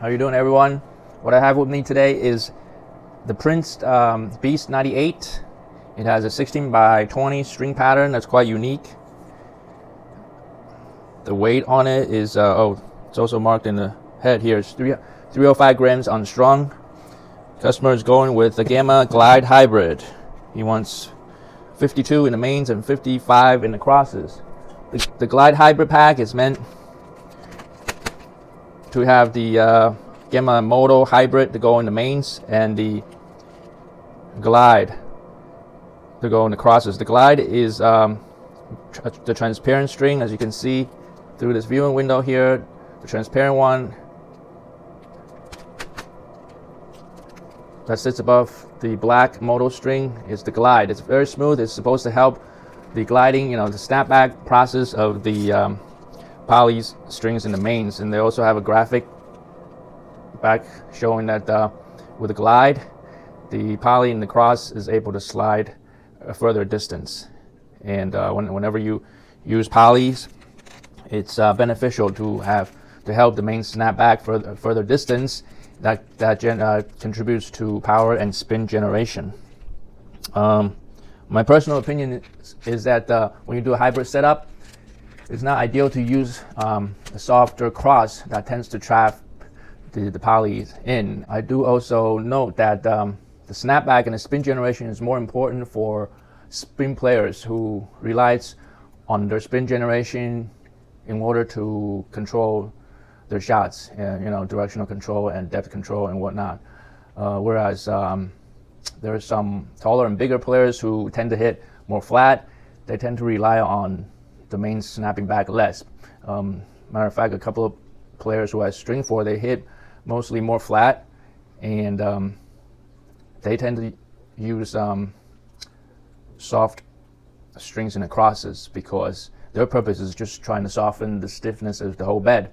How you doing, everyone? What I have with me today is the Prince Beast 98. It has a 16 by 20 string pattern that's quite unique. The weight on it is, it's also marked in the head here. It's 305 grams unstrung. Customer is going with the Gamma Glide Hybrid. He wants 52 in the mains and 55 in the crosses. The Glide Hybrid pack is meant to have the Gamma Moto Hybrid to go in the mains and the Glide to go in the crosses. The Glide is the transparent string, as you can see through this viewing window here. The transparent one that sits above the black Moto string is the Glide. It's very smooth. It's supposed to help the gliding, the snapback process of the poly strings in the mains. And they also have a graphic back showing that with the Glide, the poly in the cross is able to slide a further distance. And whenever you use polys, it's beneficial to help the main snap back further distance. That contributes to power and spin generation. My personal opinion is that when you do a hybrid setup, it's not ideal to use a softer cross that tends to trap the polys in. I do also note that the snapback and the spin generation is more important for spin players who relies on their spin generation in order to control their shots, directional control and depth control and whatnot. Whereas there are some taller and bigger players who tend to hit more flat. They tend to rely on the main snapping back less. Matter of fact, a couple of players who I string for, they hit mostly more flat, and they tend to use soft strings in the crosses because their purpose is just trying to soften the stiffness of the whole bed.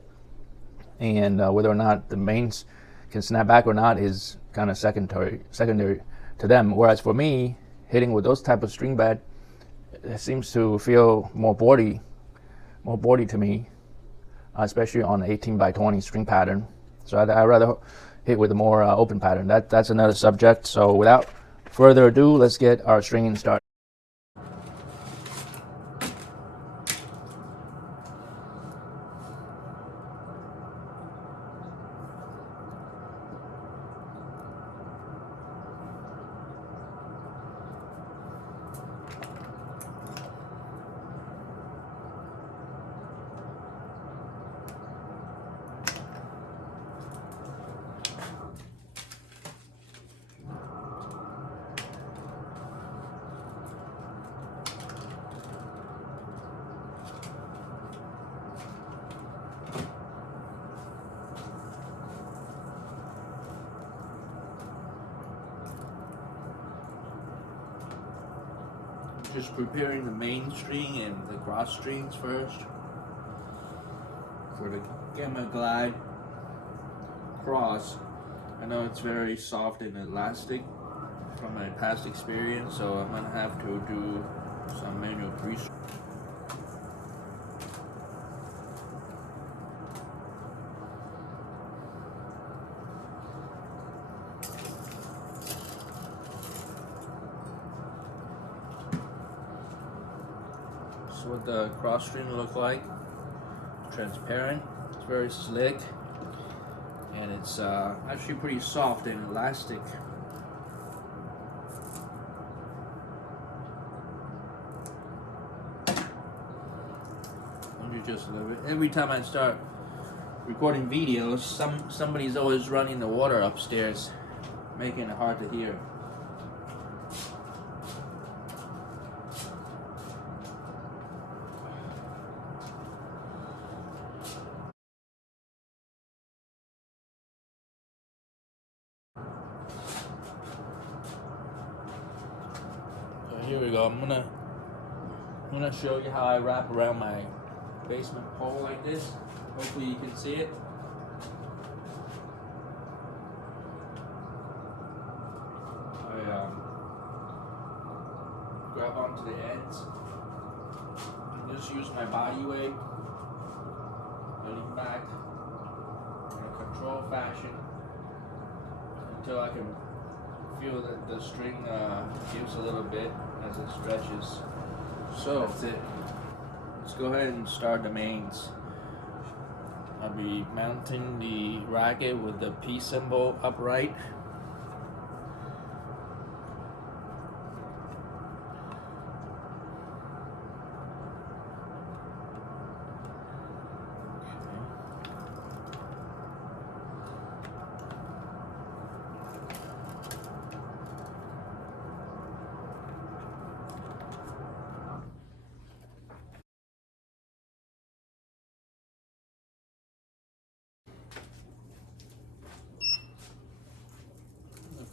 And whether or not the mains can snap back or not is kind of secondary to them. Whereas for me, hitting with those type of string bed, it seems to feel more boardy to me, especially on an 18 by 20 string pattern. So I'd rather hit with a more open pattern. That's another subject. So without further ado, let's get our stringing started. Just preparing the main string and the cross strings first for the Gamma Glide cross. I know it's very soft and elastic from my past experience, so I'm gonna have to do some manual pre-string. What the cross string look like. Transparent, it's very slick, and it's actually pretty soft and elastic. Don't you just love it? Every time I start recording videos, somebody's always running the water upstairs, making it hard to hear. Here we go. I'm gonna show you how I wrap around my basement pole like this. Hopefully you can see it. I grab onto the ends and just use my body weight, lean back, and controlled fashion until I can feel that the string gives a little bit as it stretches. So that's it. Let's go ahead and start the mains. I'll be mounting the racket with the P symbol upright.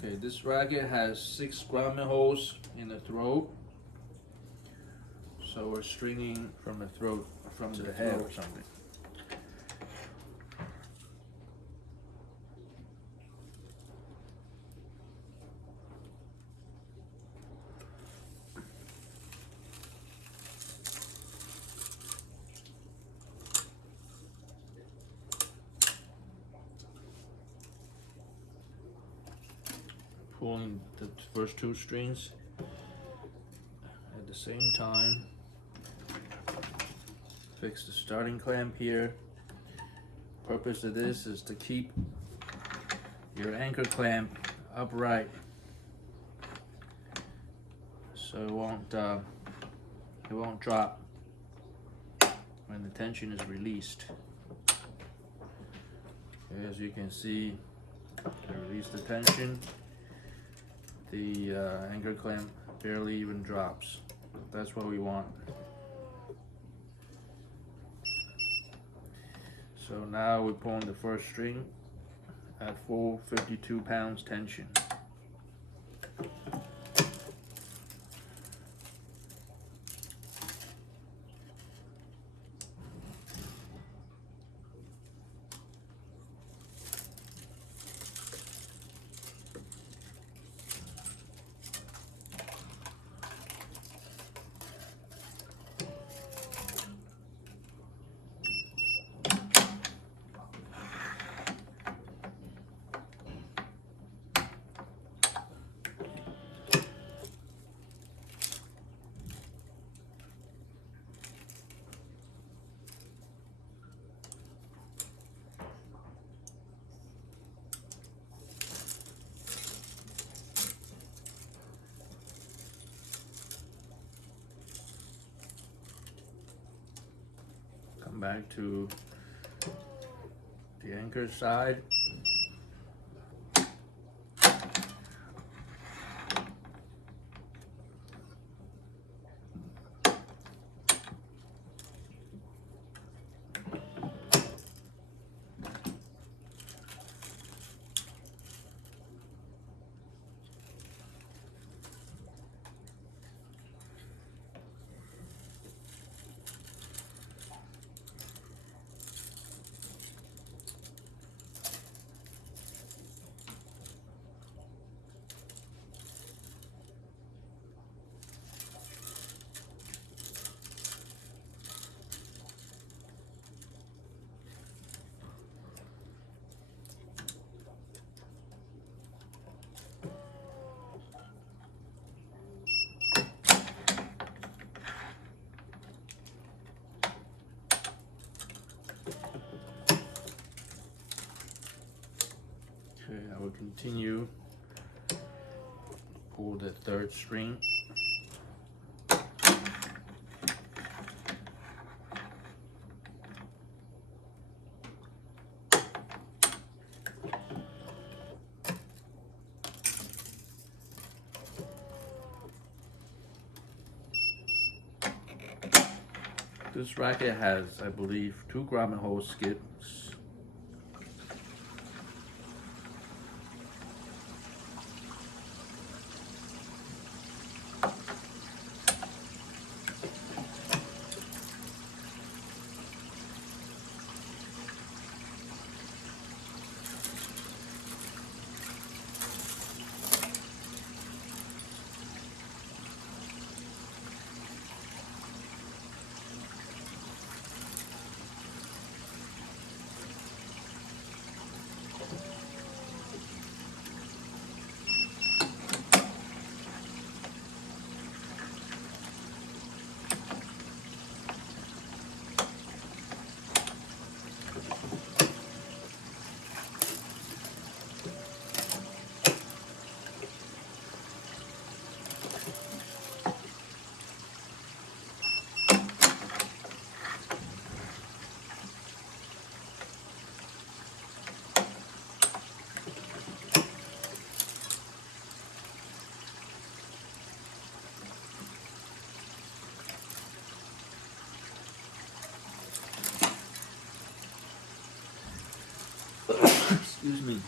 Okay, this racket has 6 grommet holes in the throat, so we're stringing from the throat, from the head or something. Pulling the first 2 strings at the same time. Fix the starting clamp here. Purpose of this is to keep your anchor clamp upright, so it won't drop when the tension is released. Okay, as you can see, I release the tension. The anchor clamp barely even drops. That's what we want. So now we're pulling the first string at full 52 pounds tension. Come back to the anchor side. Okay, I will continue. Pull the third string. This racket has, I believe, 2 grommet hole skips. Excuse me.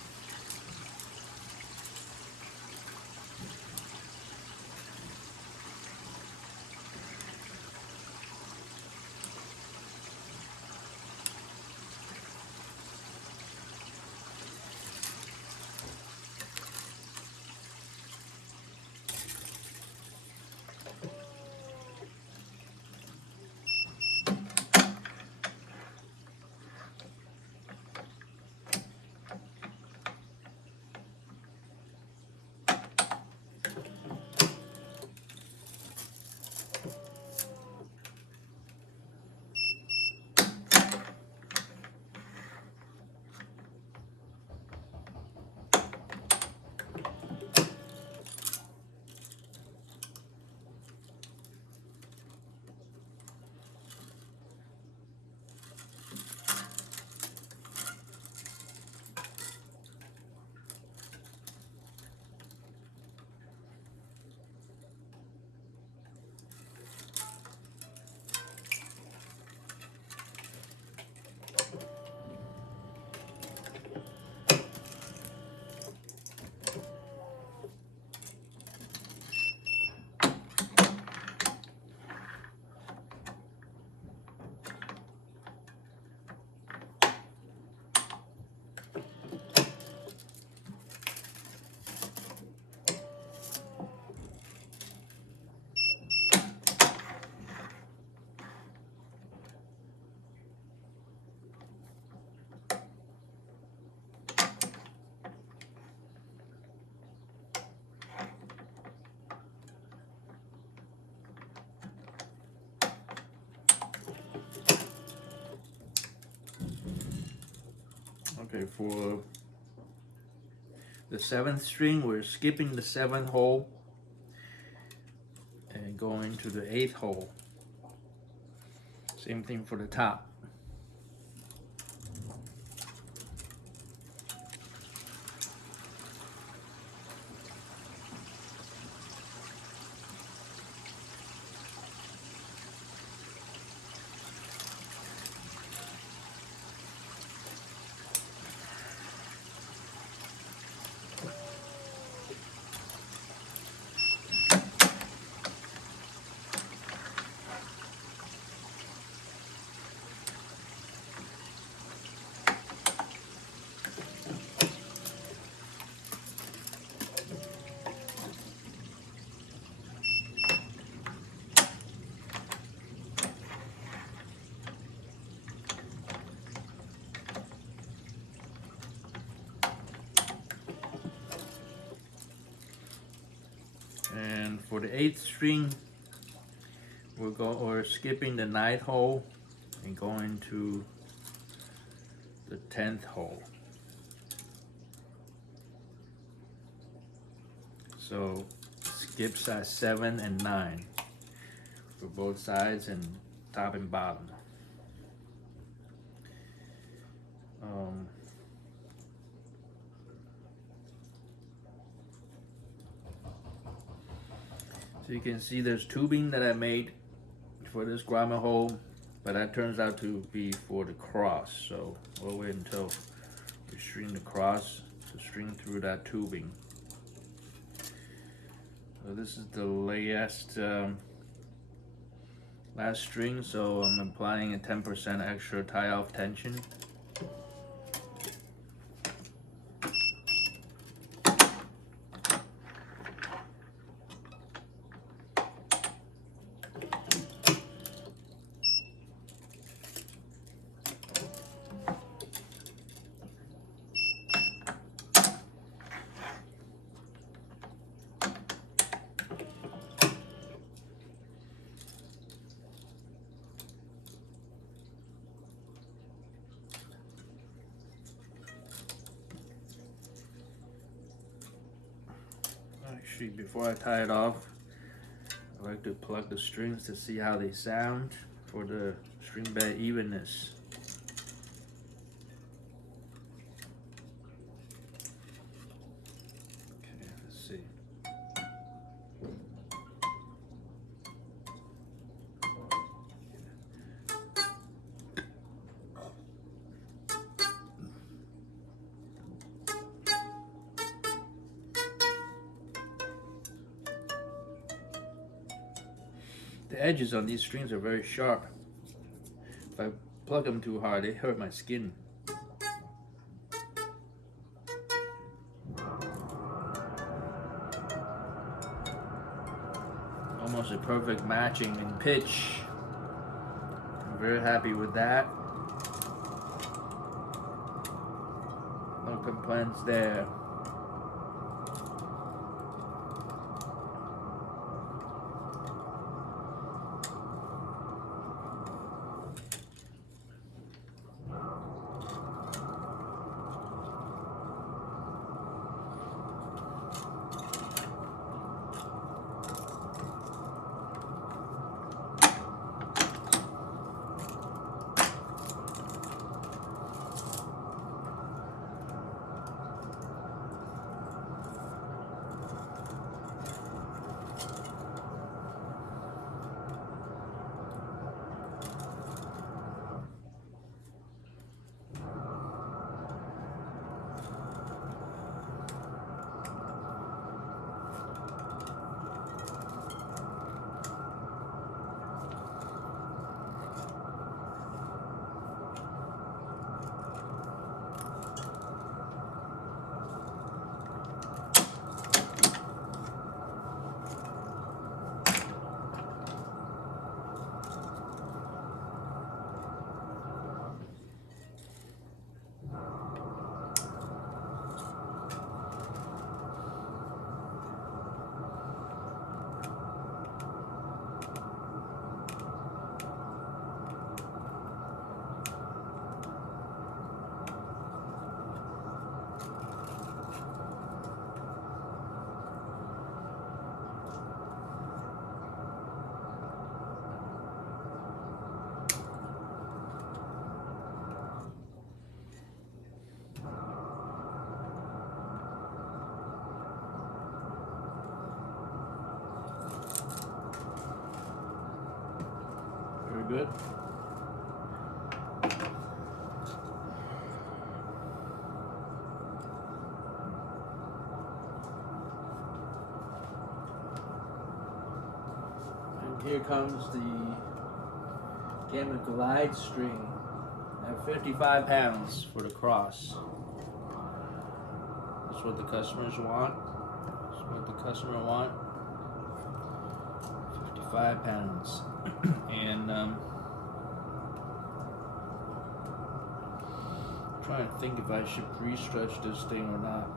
Okay, for the 7th string, we're skipping the 7th hole and going to the 8th hole. Same thing for the top. And for the 8th string, we're skipping the 9th hole and going to the 10th hole. So skips at 7 and 9 for both sides and top and bottom. So you can see there's tubing that I made for this grommet hole, but that turns out to be for the cross. So we'll wait until we string the cross to string through that tubing. So this is the last string, so I'm applying a 10% extra tie-off tension. Actually, before I tie it off, I like to plug the strings to see how they sound for the string bed evenness. Okay, let's see. The edges on these strings are very sharp. If I plug them too hard, they hurt my skin. Almost a perfect matching in pitch. I'm very happy with that. No complaints there. Good. And here comes the Gamma Glide string at 55 pounds for the cross. That's what the customers want. That's what the customer want. 55 pounds. And trying to think if I should pre-stretch this thing or not.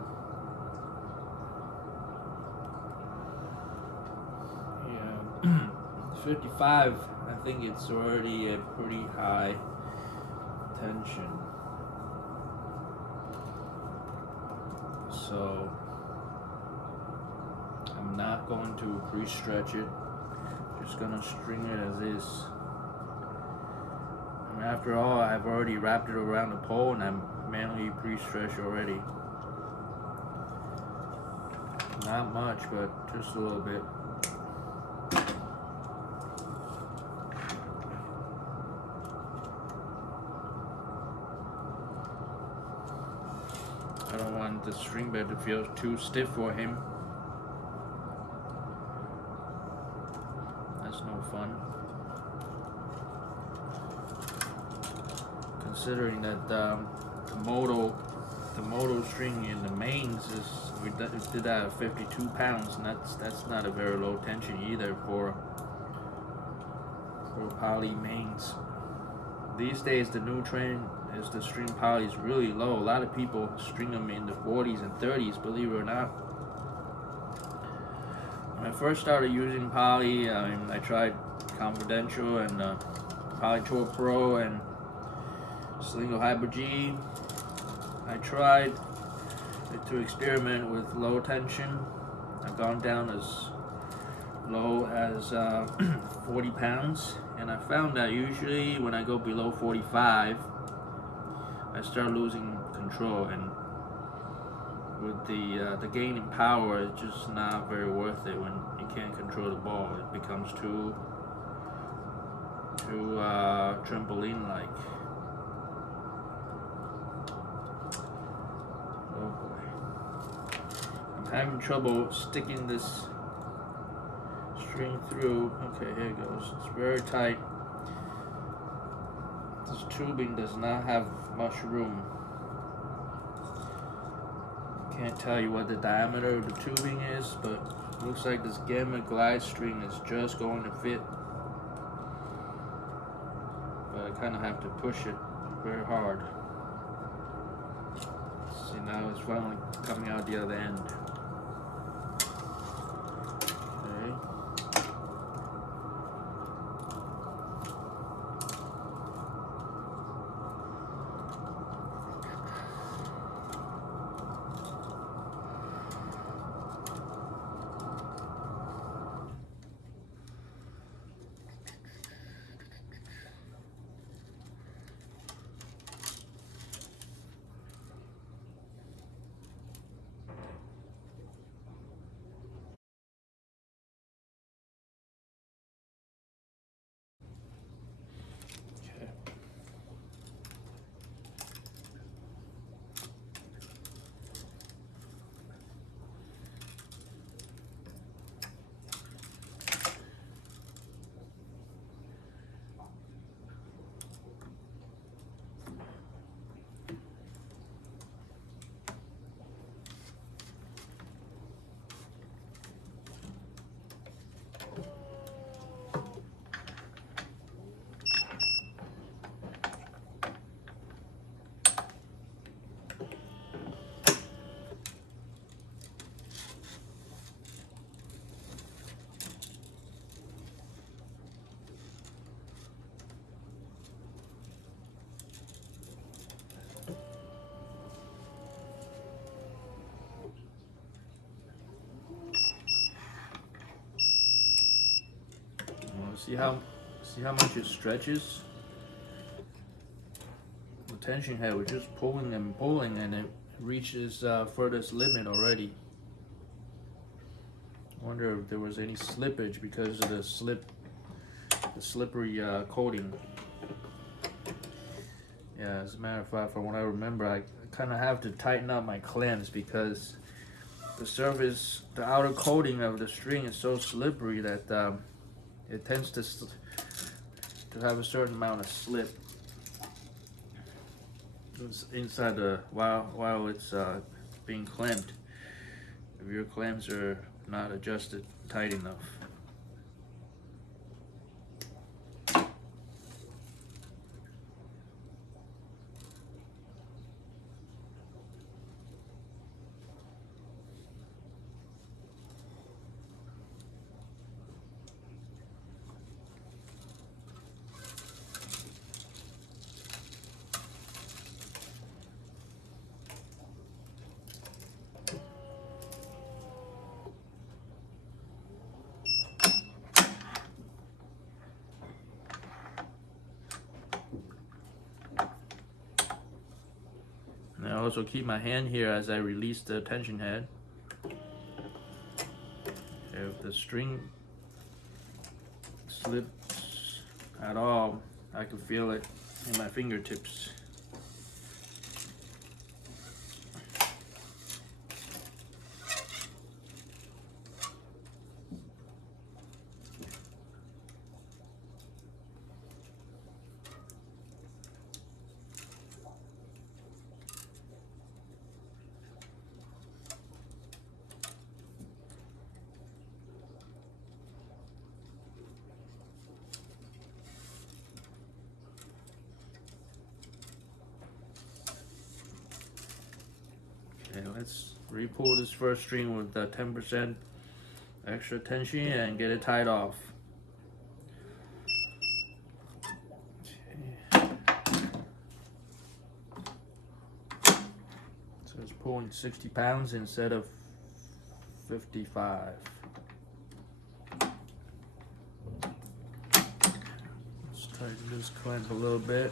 Yeah, 55. I think it's already a pretty high tension. So I'm not going to pre-stretch it. Just gonna string it as is. And after all, I've already wrapped it around the pole and I'm manually pre-stretched already. Not much, but just a little bit. I don't want the string bed to feel too stiff for him. That's no fun. Considering that the moto string in the mains is, we did that at 52 pounds, and that's not a very low tension either for poly mains. These days the new trend is the string poly is really low. A lot of people string them in the 40s and 30s, believe it or not. When I first started using poly, I tried Confidential and Poly Tour Pro and Slingo Hybrid G. I tried to experiment with low tension. I've gone down as low as 40 pounds, and I found that usually when I go below 45, I start losing control, and with the gain in power, it's just not very worth it when you can't control the ball. It becomes too trampoline-like. Oh boy. I'm having trouble sticking this string through. Okay, here it goes. It's very tight. This tubing does not have much room. Can't tell you what the diameter of the tubing is, but it looks like this Gamma glide string is just going to fit. But I kind of have to push it very hard. See, now it's finally coming out the other end. Okay. See how much it stretches? The tension head, we're just pulling and pulling, and it reaches furthest limit already. I wonder if there was any slippage because of the slippery coating. Yeah, as a matter of fact, from what I remember, I kind of have to tighten up my clamps because the surface, the outer coating of the string is so slippery that it tends to have a certain amount of slip inside the while it's being clamped. If your clamps are not adjusted tight enough. And I also keep my hand here as I release the tension head. If the string slips at all, I can feel it in my fingertips. Okay, let's re-pull this first string with the 10% extra tension and get it tied off. Okay. So it's pulling 60 pounds instead of 55. Let's tighten this clamp a little bit.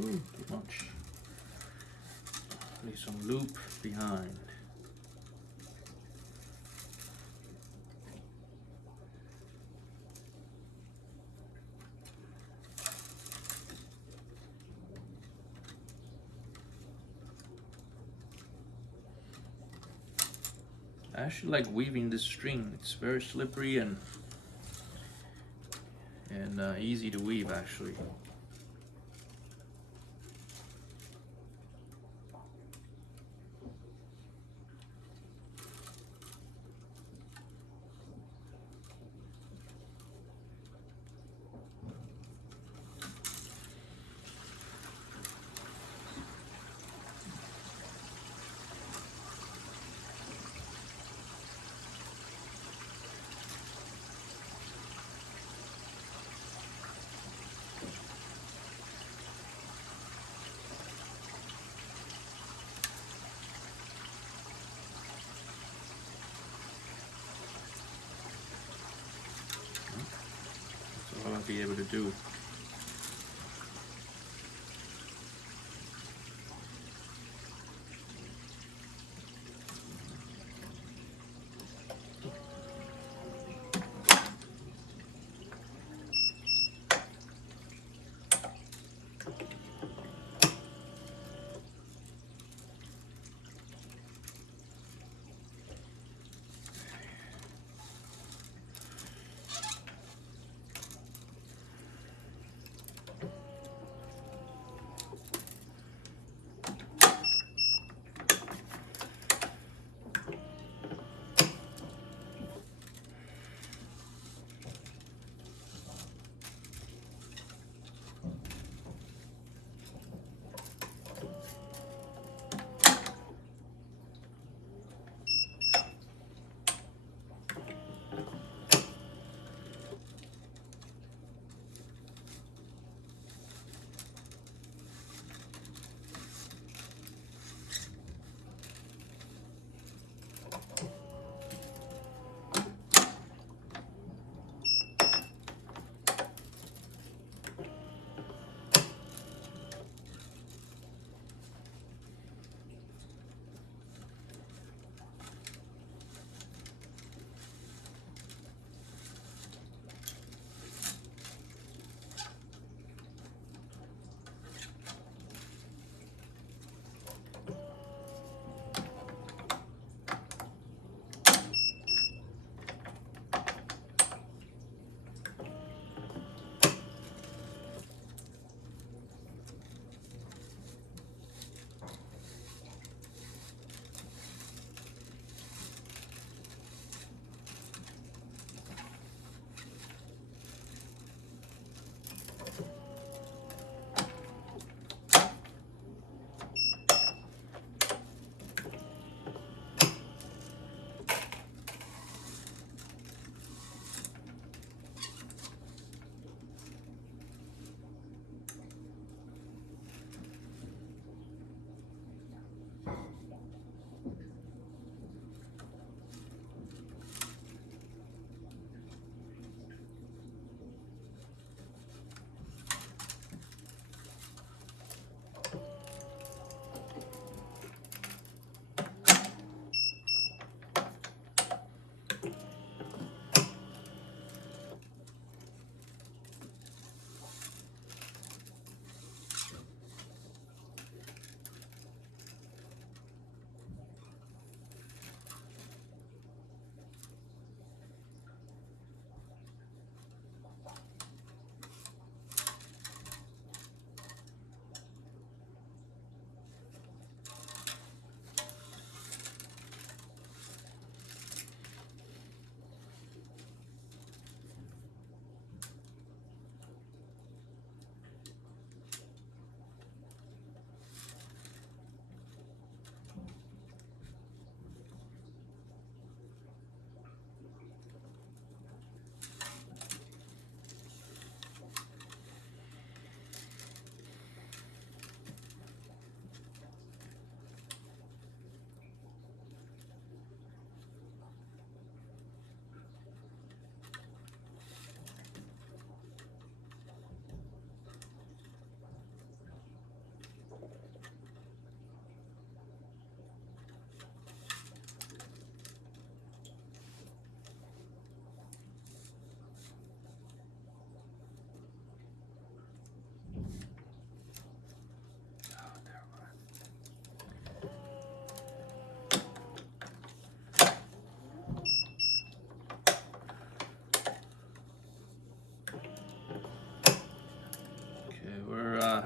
Ooh, too much. Leave some loop behind. I actually like weaving this string. It's very slippery and easy to weave actually. That's all I'll be able to do.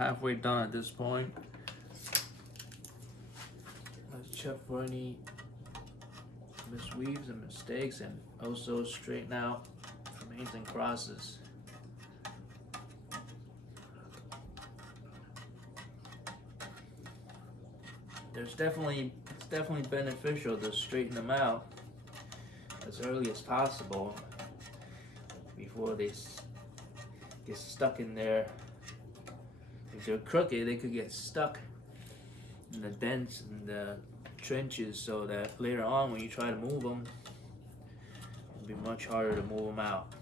halfway done at this point. Let's check for any misweaves and mistakes, and also straighten out remains and crosses. It's definitely beneficial to straighten them out as early as possible before they get stuck in there. If they're crooked, they could get stuck in the dents and the trenches, so that later on when you try to move them, it'll be much harder to move them out.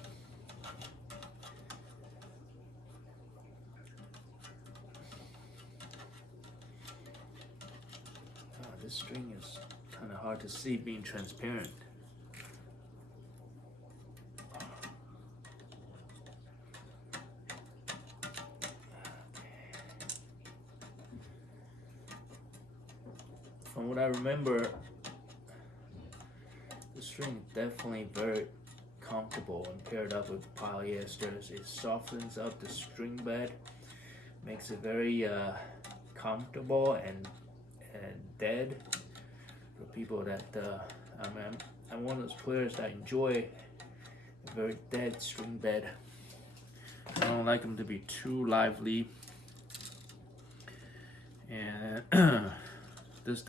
This string is kind of hard to see being transparent. From what I remember, the string is definitely very comfortable and paired up with polyesters. It softens up the string bed, makes it very comfortable and dead for people that I'm one of those players that enjoy a very dead string bed. I don't like them to be too lively, and